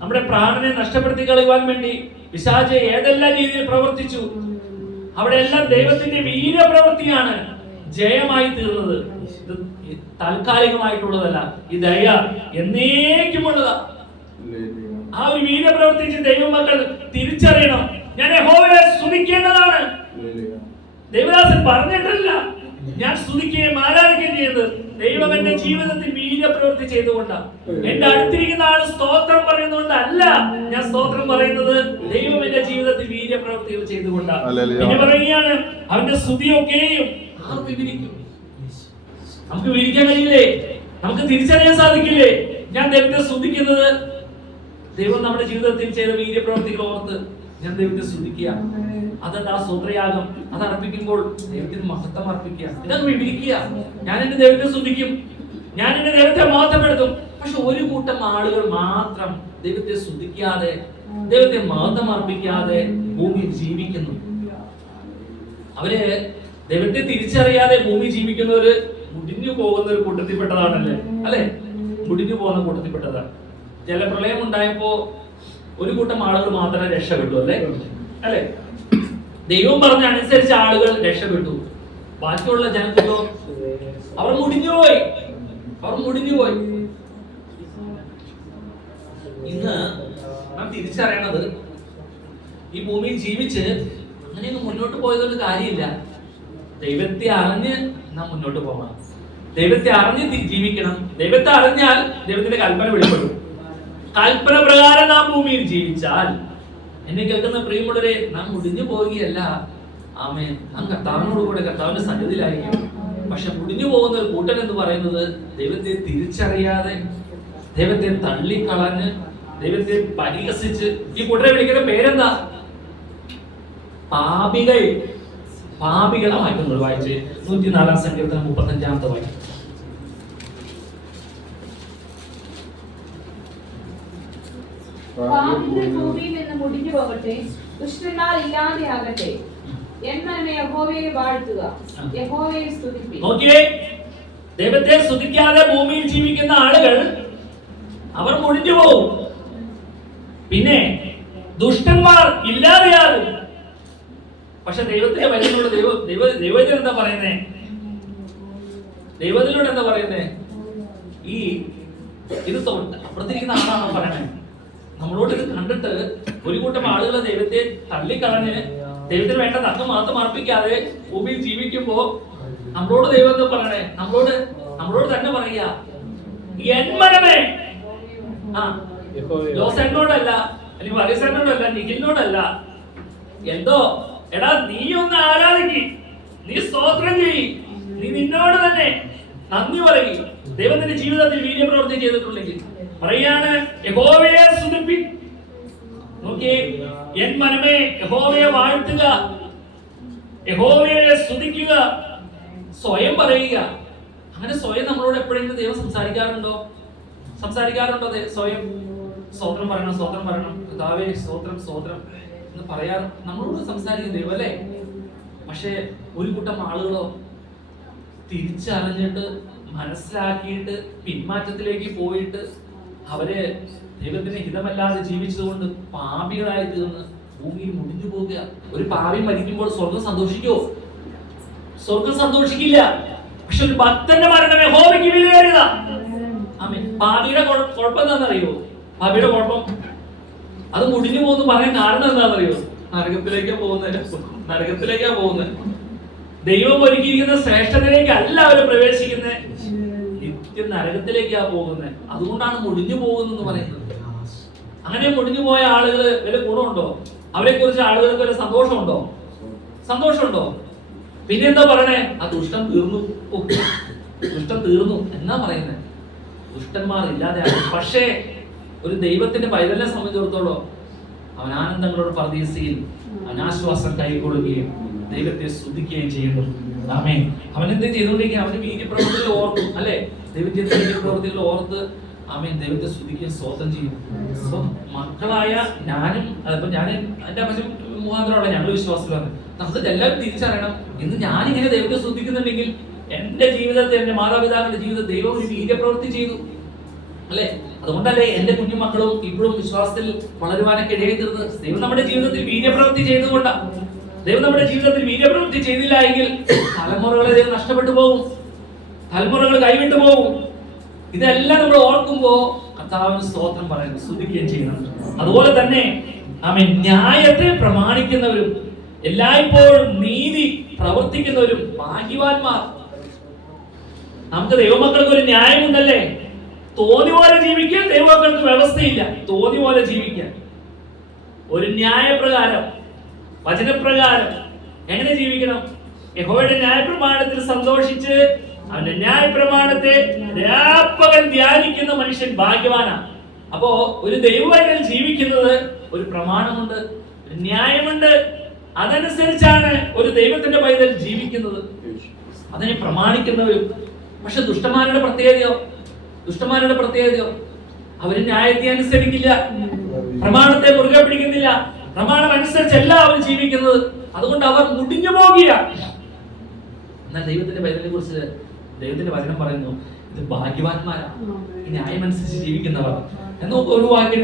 നമ്മുടെ പ്രാണനെ നഷ്ടപ്പെടുത്തി കളയുവാൻ വേണ്ടി പിശാച് ഏതെല്ലാം രീതിയിൽ പ്രവർത്തിച്ചു, അവിടെയെല്ലാം ദൈവത്തിന്റെ വീര്യപ്രവൃത്തിയാണ് ജയമായി തീർന്നത്. ഇത് താൽക്കാലികമായിട്ടുള്ളതല്ല, ഈ ദയ എന്നേക്കുമുള്ളതാ. ആ ഒരു വീര്യപ്രവർത്തിച്ച് ദൈവമക്കൾ തിരിച്ചറിയണം. ഞാൻ യഹോവയെ സ്തുതിക്കേണ്ടതാണ്. ദൈവദാസൻ പറഞ്ഞിട്ടില്ല ഞാൻ സ്തുതിക്കുകയും ആരാധിക്കുകയും ചെയ്യുന്നത്. ദൈവം എന്റെ ജീവിതത്തിൽ വീര്യപ്രവൃത്തി ചെയ്തുകൊണ്ടാണ്. എന്റെ അടുത്തിരിക്കുന്ന ആൾ സ്തോത്രം പറയുന്നതുകൊണ്ടല്ല ഞാൻ സ്തോത്രം പറയുന്നത്, ദൈവം എന്റെ ജീവിതത്തിൽ വീര്യപ്രവൃത്തികൾ ചെയ്തുകൊണ്ടാണ്. പിന്നെ പറയുകയാണ് അവന്റെ സ്തുതിയൊക്കെയും ആർ വിവരിക്കും. നമുക്ക് വിവരിക്കാൻ കഴിയില്ലേ? നമുക്ക് തിരിച്ചറിയാൻ സാധിക്കില്ലേ? ഞാൻ ദൈവത്തെ സ്തുതിക്കുന്നത് ദൈവം നമ്മുടെ ജീവിതത്തിൽ ചെയ്ത വീര്യപ്രവൃത്തികൾ ഓർത്ത് ഞാൻ ദൈവത്തെ സ്തുതിക്കുക. അതെന്താ സ്തോത്രയാഗം, അത് അർപ്പിക്കുമ്പോൾ ദൈവത്തിന് മഹത്വം അർപ്പിക്കുക, ഇതങ്ങ് വിവരിക്കുക. ഞാൻ എന്റെ ദൈവത്തെ സ്തുതിക്കും, ഞാൻ എന്റെ ദൈവത്തെ മഹത്വപ്പെടുത്തും. പക്ഷെ ഒരു കൂട്ടം ആളുകൾ മാത്രം ദൈവത്തെ സ്തുതിക്കാതെ, ദൈവത്തെ മഹത്വം അർപ്പിക്കാതെ ഭൂമിയിൽ ജീവിക്കുന്നു. അവര് ദൈവത്തെ തിരിച്ചറിയാതെ ഭൂമി ജീവിക്കുന്നവര് മുടിഞ്ഞു പോകുന്ന ഒരു കൂട്ടത്തിൽപ്പെട്ടതാണല്ലേ, അല്ലെ? മുടിഞ്ഞു പോകുന്ന കൂട്ടത്തിൽപ്പെട്ടതാണ്. ജലപ്രളയം ഉണ്ടായപ്പോ ഒരു കൂട്ടം ആളുകൾ മാത്രമേ രക്ഷപ്പെട്ടു, അല്ലെ? ദൈവം പറഞ്ഞ അനുസരിച്ച് ആളുകൾ രക്ഷപ്പെട്ടു. ബാക്കിയുള്ള ജനങ്ങളോ അവർ മുടിഞ്ഞുപോയി. ഇന്ന് നാം തിരിച്ചറിയണത്, ഈ ഭൂമിയിൽ ജീവിച്ച് അങ്ങനെയൊന്നും മുന്നോട്ട് പോയതൊരു കാര്യമില്ല. ദൈവത്തെ അറിഞ്ഞ് നാം മുന്നോട്ട് പോകണം. ദൈവത്തെ അറിഞ്ഞ് ജീവിക്കണം. ദൈവത്തെ അറിഞ്ഞാൽ ദൈവത്തിന്റെ കൽപ്പന വെളിപ്പെടും. കൽപ്പന പ്രകാരം നാം ഭൂമിയിൽ ജീവിച്ചാൽ, എന്നെ കേൾക്കുന്ന പ്രിയമുള്ളവരെ, നാം മുടിഞ്ഞു പോവുകയല്ല. ആമേൻ. നാം കർത്താവിനോട് കൂടെ കർത്താവിന്റെ സന്നിധിയിലായിരിക്കും. പക്ഷെ മുടിഞ്ഞു പോകുന്ന ഒരു കൂട്ടൻ എന്ന് പറയുന്നത് ദൈവത്തെ തിരിച്ചറിയാതെ, ദൈവത്തെ തള്ളിക്കളഞ്ഞ്, ദൈവത്തെ പരിഹസിച്ച്, ഈ കൂട്ടരെ വിളിക്കുന്ന പേരെന്താ? പാപികൾ. പാപികളെ വായിക്കുന്നത് വായിച്ച് 104 സങ്കീർത്തനം 35 വായിക്കും. പാപികൾ ഭൂമിയിൽ നിന്ന് മുടിഞ്ഞു പോകട്ടെ, ദുഷ്ടന്മാർ ഇല്ലാതെയാകട്ടെ. എന്മനമേ യഹോവയെ വാഴ്ത്തുക, യഹോവയെ സ്തുതിപ്പിക്കുക. നോക്കിയേ, ദൈവത്തെ സ്തുതിക്കാതെ ഭൂമിയിൽ ജീവിക്കുന്ന ആളുകൾ അവർ മുടിഞ്ഞു പോകും. പിന്നെ ദുഷ്ടന്മാർ ഇല്ലാതെയാകും. പക്ഷെ ദൈവത്തിന്റെ വചനത്തിലൂടെ ദൈവത്തിൽ എന്താ പറയുന്നേ? ദൈവത്തിലൂടെ എന്താ പറയുന്നേ? ഇത് അപ്പുറത്തിരിക്കുന്ന ആളാണോ പറയണേ? നമ്മളോട് ഇത് കണ്ടിട്ട് ഒരു കൂട്ടം ആളുകൾ ദൈവത്തെ തള്ളിക്കളഞ്ഞ്, ദൈവത്തിന് വേണ്ട തക്ക മാത്രം അർപ്പിക്കാതെ ഭൂമിയിൽ ജീവിക്കുമ്പോ നമ്മളോട് ദൈവം എന്താ പറയണേ? നമ്മളോട് തന്നെ പറയുക, എന്മനമേ. ജോസേനോടല്ല, അല്ലെങ്കിൽ വരീസേനോടല്ല, നിഖിലിനോടല്ല, എന്തോ എടാ, നീ ഒന്ന് ആരാധിക്ക്, നീ സ്തോത്രം ചെയ്യ്, നീ നിന്നോട് തന്നെ നന്ദി പറയും. ദൈവത്തിന്റെ ജീവിതത്തിൽ വീര്യപ്രവൃത്തി ചെയ്തിട്ടുണ്ടെങ്കിൽ പറയാണ്, യഹോവയെ സ്തുതിപ്പി. നോക്കിയേ, എൻ മനമേ യഹോവയെ വാഴ്ത്തുക, യഹോവയെ സ്തുതിക്കുക, സ്വയം പറയുക. അങ്ങനെ സ്വയം നമ്മളോട് എപ്പോഴെങ്കിലും ദൈവം സംസാരിക്കാറുണ്ടോ? സ്വയം സ്തോത്രം പറയണം, കർത്താവേ സ്തോത്രം എന്ന് പറയാറ് നമ്മളോട് സംസാരിക്കും ദൈവം, അല്ലേ? പക്ഷെ ഒരു കൂട്ടം ആളുകളോ തിരിച്ചറിഞ്ഞിട്ട്, മനസ്സിലാക്കിയിട്ട്, പിന്മാറ്റത്തിലേക്ക് പോയിട്ട് അവര് ദൈവത്തിന് ഹിതമല്ലാതെ ജീവിച്ചതുകൊണ്ട് പാപികളായി തീർന്ന് ഭൂമിയിൽ മുടിഞ്ഞു പോവുക. ഒരു പാപി മരിക്കുമ്പോൾ സ്വർഗം സന്തോഷിക്കുമോ? സ്വർഗം സന്തോഷിക്കില്ല. പക്ഷെ ഒരു ഭക്തന്റെ മരണം യഹോവയ്ക്ക് വിലയേറിയതാ. ആമേൻ. പാപിയുടെ കുഴപ്പം എന്താണെന്നറിയോ? പാപിയുടെ കുഴപ്പം അത് മുടിഞ്ഞു പോകുന്നു പറയാൻ കാരണം എന്താണെന്നറിയോ? നരകത്തിലേക്കാ പോകുന്നത്. ദൈവം ഒരുക്കിയിരിക്കുന്ന ശ്രേഷ്ഠതയിലേക്ക് അല്ല അവര് പ്രവേശിക്കുന്നത്, നിത്യ നരകത്തിലേക്കാ പോകുന്നത്. അതുകൊണ്ടാണ് മുടിഞ്ഞു പോകുന്നെന്ന് പറയുന്നത്. അങ്ങനെ മുടിഞ്ഞു പോയ ആളുകൾ വല്ല ഗുണമുണ്ടോ? അവരെ കുറിച്ച് ആളുകൾക്ക് വല്ല സന്തോഷമുണ്ടോ? പിന്നെന്താ പറയണേ? ആ ദുഷ്ടം തീർന്നു എന്നാ പറയുന്നത്. ദുഷ്ടന്മാർ ഇല്ലാതെ. പക്ഷേ ഒരു ദൈവത്തിന്റെ പൈതലിനെ സംബന്ധിച്ചിടത്തോളം അവൻ ആനന്ദങ്ങളോട് പർദീസയിൽ അനാശ്വാസം കൈക്കൊള്ളുകയും ദൈവത്തെ സ്തുതിക്കുകയും ചെയ്യുന്നു. ആമേൻ. അവൻ എന്ത് ചെയ്തുകൊണ്ടിരിക്കുക? അവന്റെ വീര്യപ്രവൃത്തികൾ ഓർത്തു, അല്ലെ? ദൈവത്തിന്റെ വീര്യപ്രവൃത്തികൾ ഓർത്ത് ആമേൻ ദൈവത്തെ സ്തുതിക്കുകയും സ്തോത്രം ചെയ്യും. അപ്പം മക്കളായ ഞാനും, അതിപ്പോ ഞാൻ എന്റെ അമ്മ മുഖാന്തരമുള്ള ഞങ്ങൾ വിശ്വാസത്തിലാണ്. നമുക്ക് എല്ലാവരും തിരിച്ചറിയണം, ഇന്ന് ഞാനിങ്ങനെ ദൈവത്തെ സ്തുതിക്കുന്നുണ്ടെങ്കിൽ എന്റെ ജീവിതത്തെ, എന്റെ മാതാപിതാക്കളുടെ ജീവിതം ദൈവം ഒരു വീര്യപ്രവൃത്തി ചെയ്തു. അല്ലെ? അതുകൊണ്ടല്ലേ എന്റെ കുഞ്ഞുമക്കളും ഇപ്പോഴും വിശ്വാസത്തിൽ വളരുവാനൊക്കെ ഇടയായി തീർന്നത്. ദൈവം നമ്മുടെ ജീവിതത്തിൽ വീര്യപ്രവൃത്തി ചെയ്തുകൊണ്ടാണ്. ദൈവം നമ്മുടെ ജീവിതത്തിൽ വീര്യപ്രവൃത്തി ചെയ്തില്ല എങ്കിൽ തലമുറകളെ ദൈവം നഷ്ടപ്പെട്ടു പോകും, തലമുറകൾ കൈവിട്ടു പോകും. ഇതെല്ലാം നമ്മൾ ഓർക്കുമ്പോ കർത്താവിന് സ്തോത്രം പറയുന്നു, സ്തുതിക്കുകയും ചെയ്യണം. അതുപോലെ തന്നെ ആമേൻ, ന്യായത്തെ പ്രമാണിക്കുന്നവരും എല്ലായ്പ്പോഴും നീതി പ്രവർത്തിക്കുന്നവരും ഭാഗ്യവാന്മാർ. നമുക്ക് ദൈവമക്കൾക്ക് ഒരു ന്യായമുണ്ടല്ലേ? തോന്നി പോലെ ജീവിക്കാൻ ദൈവമക്കൾക്ക് വ്യവസ്ഥയില്ല. തോന്നി പോലെ ജീവിക്കാൻ ഒരു ന്യായപ്രകാരം, വചനപ്രകാരം എങ്ങനെ ജീവിക്കണം? യഹോവയുടെ ന്യായപ്രമാണത്തിൽ സന്തോഷിച്ച് അവന്റെ ന്യായപ്രമാണത്തെ രാപ്പകൽ ധ്യാനിക്കുന്ന മനുഷ്യൻ ഭാഗ്യവാനാണ്. അപ്പോ ഒരു ദൈവവചനം ജീവിക്കുന്നത് ഒരു പ്രമാണമുണ്ട്, ഒരു ന്യായമുണ്ട്. അതനുസരിച്ചാണ് ഒരു ദൈവത്തിന്റെ പൈതൽ ജീവിക്കുന്നത്, അതിനെ പ്രമാണിക്കുന്നവരും. പക്ഷെ ദുഷ്ടന്മാരുടെ പ്രത്യേകതയോ അവര് ന്യായത്തെ അനുസരിക്കില്ല, പ്രമാണത്തെ മുറുകെ പിടിക്കുന്നില്ല, പ്രമാണം അനുസരിച്ചല്ല അവർ ജീവിക്കുന്നത്. അതുകൊണ്ട് അവർ മുടിഞ്ഞു പോകുക. എന്നാൽ ദൈവത്തിന്റെ പൈതലിനെ കുറിച്ച് ദൈവത്തിന്റെ വചനം പറയുന്നു, ഇത് ഭാഗ്യവാന്മാരാണ് ന്യായം അനുസരിച്ച് ജീവിക്കുന്നവർ. എന്നൊക്കെ ഒരു വാക്യം